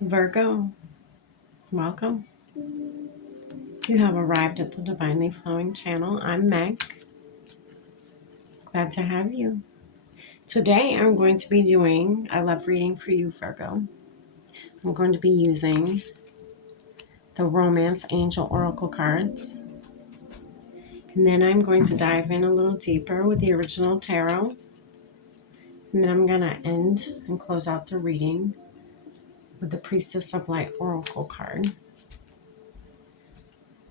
Virgo, welcome. You have arrived at the Divinely Flowing channel. I'm Meg. Glad to have you. Today I'm going to be doing a love reading for you, Virgo. I'm going to be using the Romance Angel Oracle cards. And then I'm going to dive in a little deeper with the original tarot. And then I'm going to end and close out the reading with the Priestess of Light Oracle card.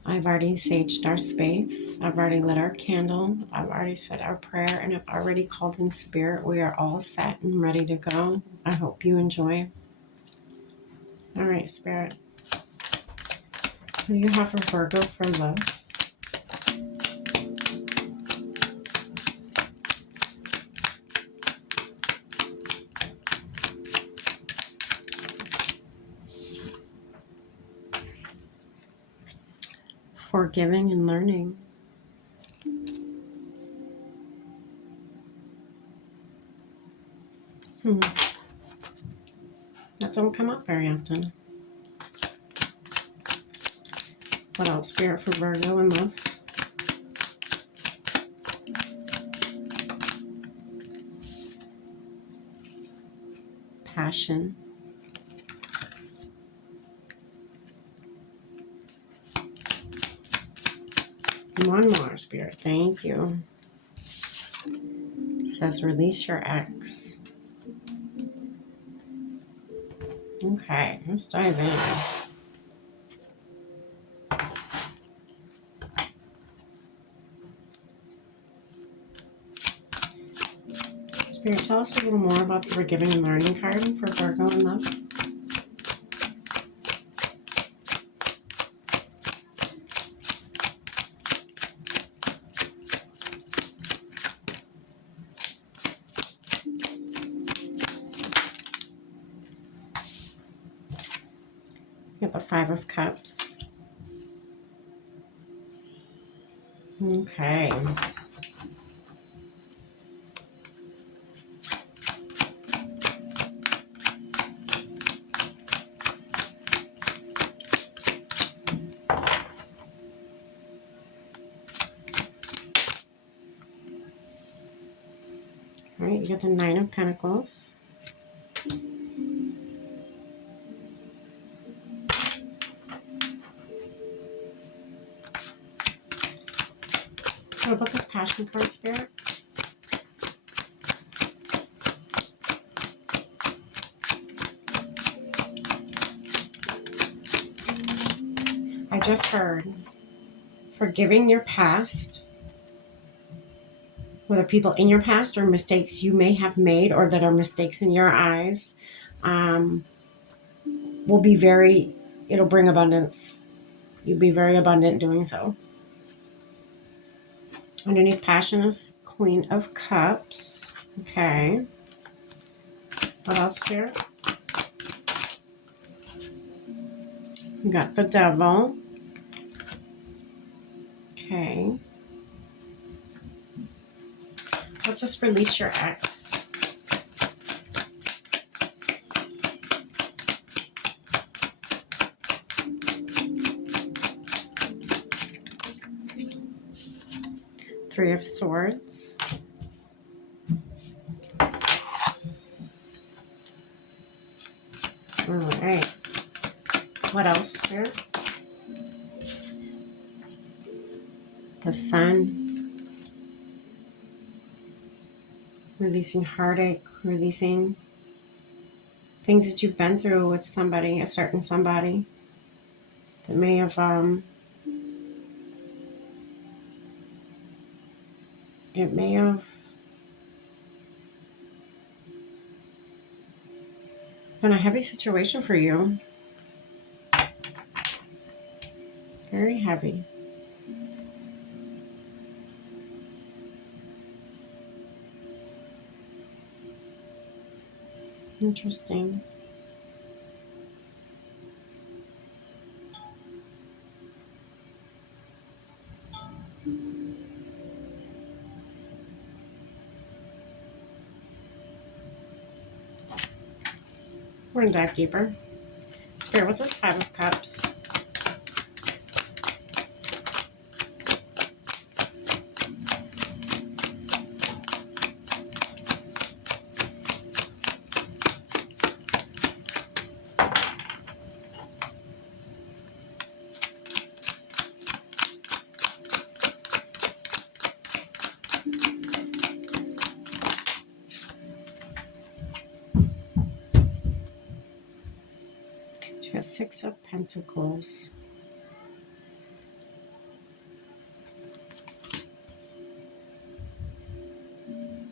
I've already saged our space. I've already lit our candle. I've already said our prayer, and I've already called in spirit. We are all set and ready to go. I hope you enjoy. All right, Spirit. What do you have for Virgo for love? Forgiving and learning. That don't come up very often. What else, Spirit, for Virgo and love? Passion. One more, Spirit. Thank you. It says release your ex. Okay, let's dive in. Spirit, tell us a little more about the forgiving and learning card for Virgo and love. You got the Five of Cups. Okay. All right, you got the Nine of Pentacles. What about this Passion card, Spirit? I just heard forgiving your past, whether people in your past or mistakes you may have made or that are mistakes in your eyes, will be it'll bring abundance. You'll be very abundant doing so. Underneath Passion is Queen of Cups. Okay. What else, Spirit? You got the Devil. Okay. Let's just release your ex. Three of Swords. All right. What else, Spirit? The Sun. Releasing heartache, releasing things that you've been through with somebody, a certain somebody that may have, it may have been a heavy situation for you. Very heavy. Interesting. We're going to dive deeper. Spirit, what's this Five of Cups? She got Six of Pentacles.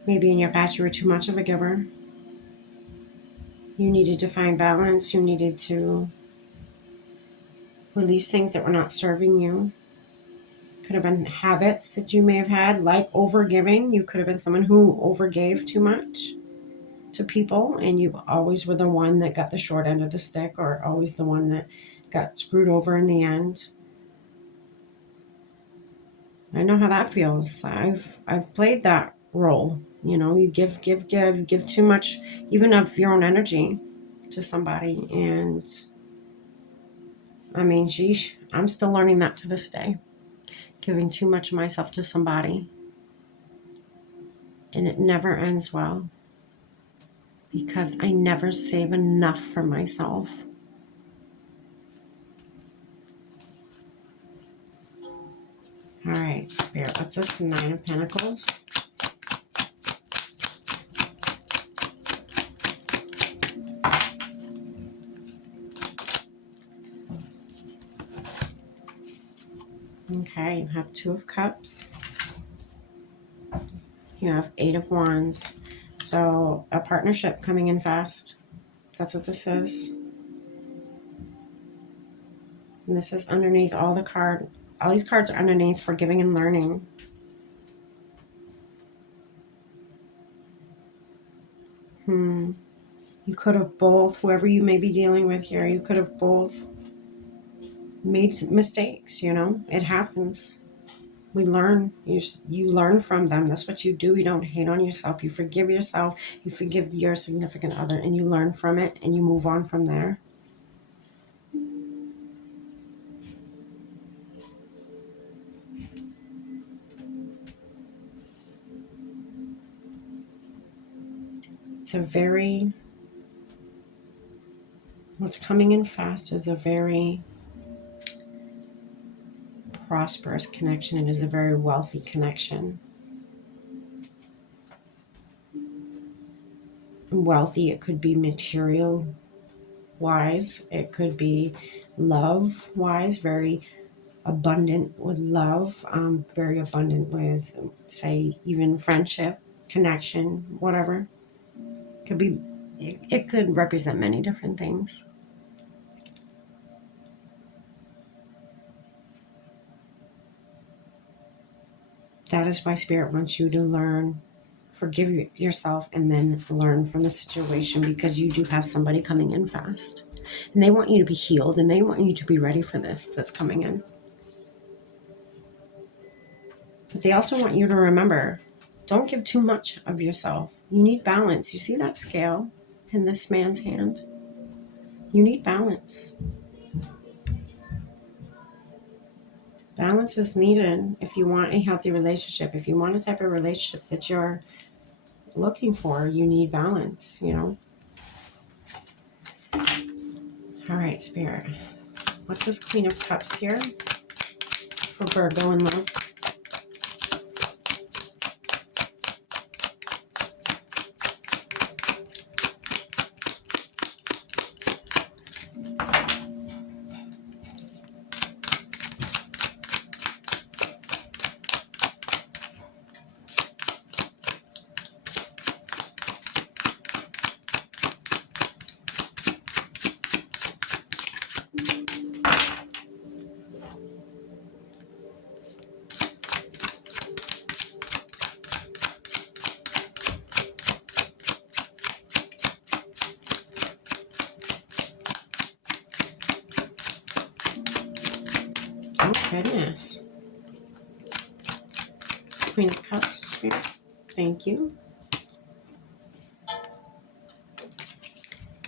Maybe in your past you were too much of a giver. You needed to find balance. You needed to release things that were not serving you. Could have been habits that you may have had, like overgiving. You could have been someone who overgave too much to people, and you always were the one that got the short end of the stick, or always the one that got screwed over in the end. I know how that feels. I've played that role. You know, you give too much, even of your own energy, to somebody, and I mean, sheesh, I'm still learning that to this day. Giving too much of myself to somebody, and it never ends well because I never save enough for myself. All right, Spirit, what's this? Nine of Pentacles. Okay, you have Two of Cups. You have Eight of Wands. So a partnership coming in fast. That's what this is. And this is underneath all the card. All these cards are underneath forgiving and learning. You could have both, whoever you may be dealing with here, you could have both made mistakes, you know. It happens. We learn. You learn from them. That's what you do. You don't hate on yourself. You forgive yourself. You forgive your significant other, and you learn from it, and you move on from there. It's a very, what's coming in fast is a very prosperous connection. It is a very wealthy connection. Wealthy, it could be material wise, it could be love wise, very abundant with love, very abundant with, say, even friendship, connection, whatever. Could be, it could represent many different things. That is why Spirit wants you to learn, forgive yourself, and then learn from the situation, because you do have somebody coming in fast. And they want you to be healed, and they want you to be ready for this that's coming in. But they also want you to remember, don't give too much of yourself. You need balance. You see that scale in this man's hand? You need balance. Balance is needed if you want a healthy relationship. If you want a type of relationship that you're looking for, you need balance, you know? All right, Spirit. What's this Queen of Cups here for Virgo in love? Oh, goodness. Queen of Cups here. Thank you.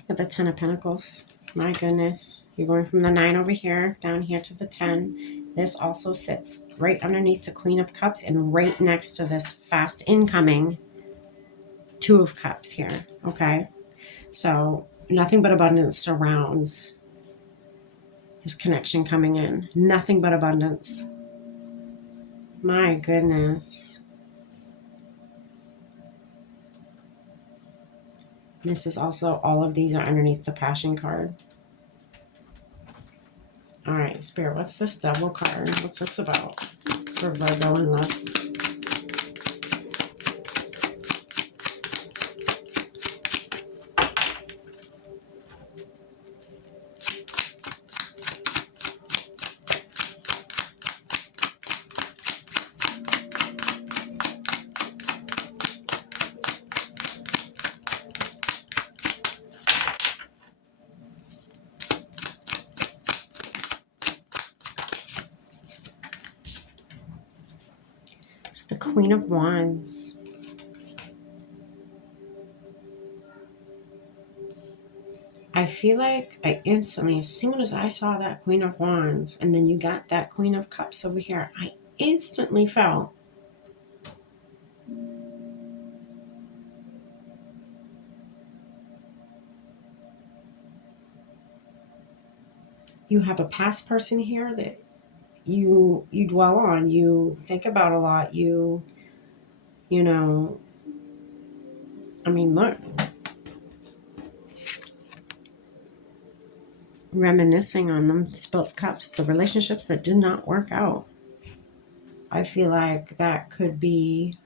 Got the Ten of Pentacles. My goodness. You're going from the 9 over here, down here to the 10. This also sits right underneath the Queen of Cups and right next to this fast incoming 2 of Cups here. Okay. So nothing but abundance surrounds his connection coming in. Nothing but abundance. My goodness. This is also, all of these are underneath the Passion card. All right, Spirit, what's this Devil card? What's this about for Virgo in love? It's the Queen of Wands. I feel like I instantly, as soon as I saw that Queen of Wands, and then you got that Queen of Cups over here, I instantly felt you have a past person here that you dwell on, you think about a lot, you know, I mean, look, reminiscing on them, spilt cups, the relationships that did not work out. I feel like that could be,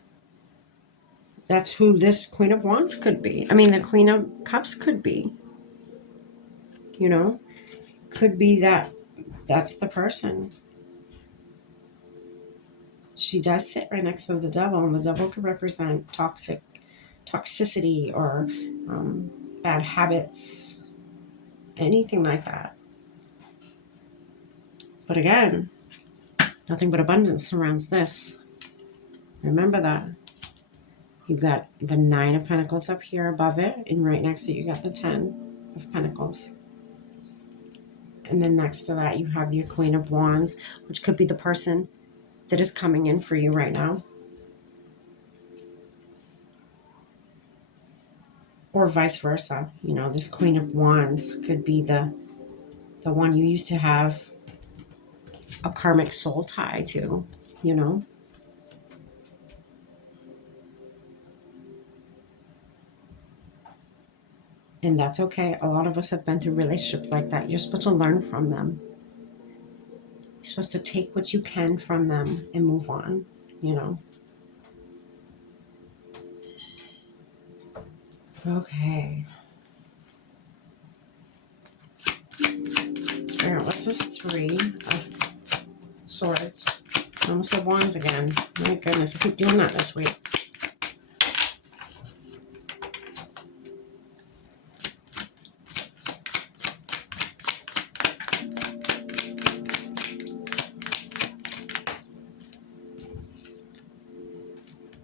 that's who this Queen of Wands could be. I mean, the Queen of Cups could be, you know, could be that that's the person. She does sit right next to the devil, and the devil could represent toxicity or bad habits, anything like that. But again, nothing but abundance surrounds this. Remember that. You got the 9 of Pentacles up here above it, and right next to it, you got the 10 of Pentacles. And then next to that, you have your Queen of Wands, which could be the person that is coming in for you right now. Or vice versa. You know, this Queen of Wands could be the one you used to have a karmic soul tie to, you know. And that's okay. A lot of us have been through relationships like that. You're supposed to learn from them. You're supposed to take what you can from them and move on, you know. Okay. Spirit, what's this 3 of Swords? I almost said Wands again. My goodness, I keep doing that this week.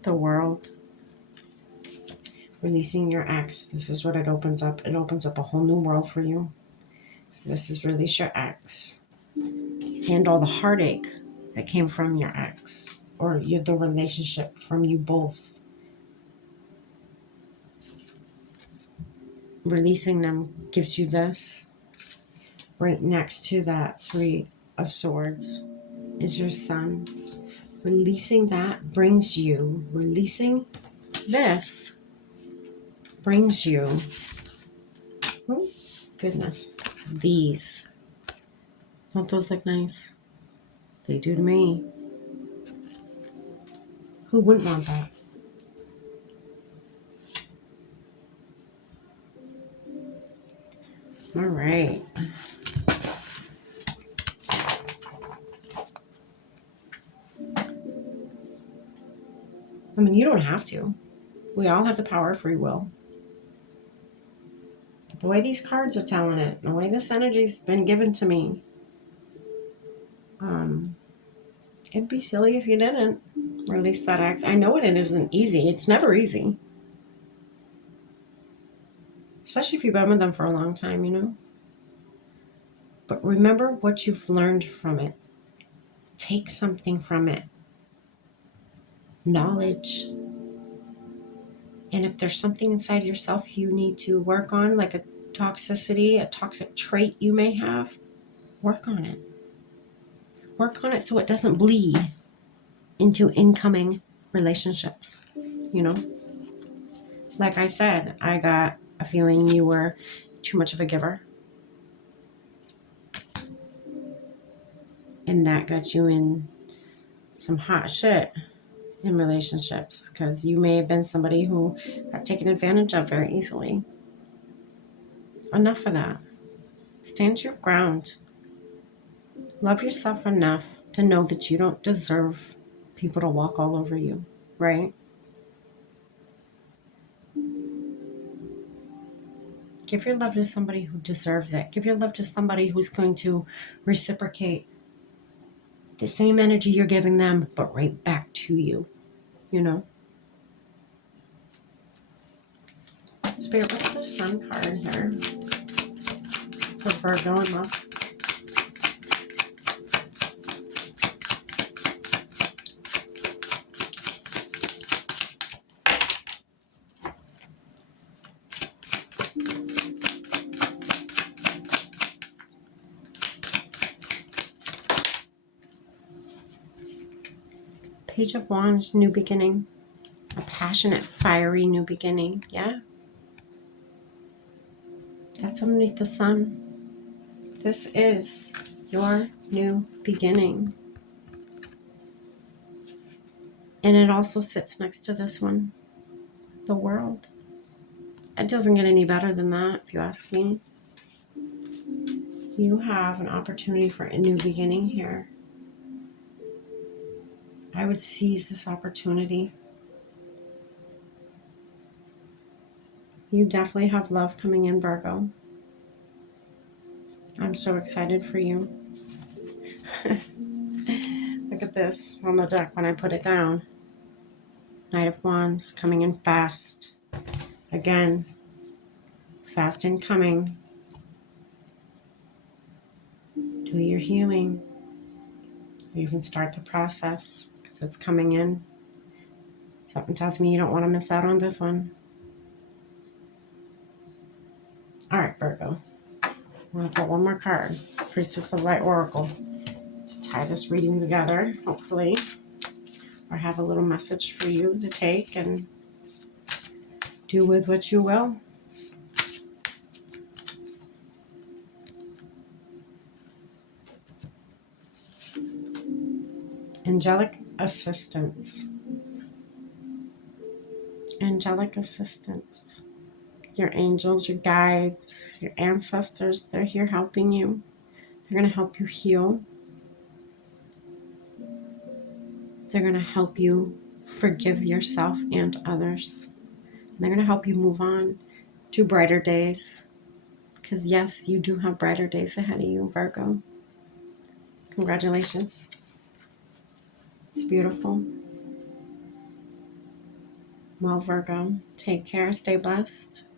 The World. Releasing your ex. This is what it opens up. It opens up a whole new world for you. So this is release your ex. And all the heartache that came from your ex. Or the relationship from you both. Releasing them gives you this. Right next to that 3 of Swords is your Sun. Releasing that brings you, releasing this brings you, oh goodness, these. Don't those look nice? They do to me. Who wouldn't want that? All right. I mean, you don't have to. We all have the power of free will. But the way these cards are telling it, the way this energy's been given to me, it'd be silly if you didn't release that ex. I know it isn't easy. It's never easy. Especially if you've been with them for a long time, you know? But remember what you've learned from it. Take something from it. Knowledge. And if there's something inside yourself you need to work on, like a toxicity, a toxic trait you may have, work on it. Work on it so it doesn't bleed into incoming relationships. You know, like I said, I got a feeling you were too much of a giver. And that got you in some hot shit in relationships, because you may have been somebody who got taken advantage of very easily. Enough of that. Stand your ground. Love yourself enough to know that you don't deserve people to walk all over you, right? Give your love to somebody who deserves it. Give your love to somebody who's going to reciprocate the same energy you're giving them, but right back to you, you know? Spirit, what's the Sun card here for Virgo and love? Page of Wands, new beginning. A passionate, fiery new beginning. Yeah? That's underneath the sun. This is your new beginning. And it also sits next to this one, the World. It doesn't get any better than that, if you ask me. You have an opportunity for a new beginning here. I would seize this opportunity. You definitely have love coming in, Virgo. I'm so excited for you. Look at this on the deck when I put it down. Knight of Wands coming in fast. Again, fast incoming. Do your healing. Or even start the process, because it's coming in. Something tells me you don't want to miss out on this one. All right, Virgo. I'm going to put one more card. Priestess of Light Oracle. To tie this reading together, hopefully. Or have a little message for you to take and do with what you will. Angelic assistance. Angelic assistance. Your angels, your guides, your ancestors, they're here helping you. They're going to help you heal. They're going to help you forgive yourself and others. They're going to help you move on to brighter days. Because yes, you do have brighter days ahead of you, Virgo. Congratulations. It's beautiful. Well, Virgo, take care. Stay blessed.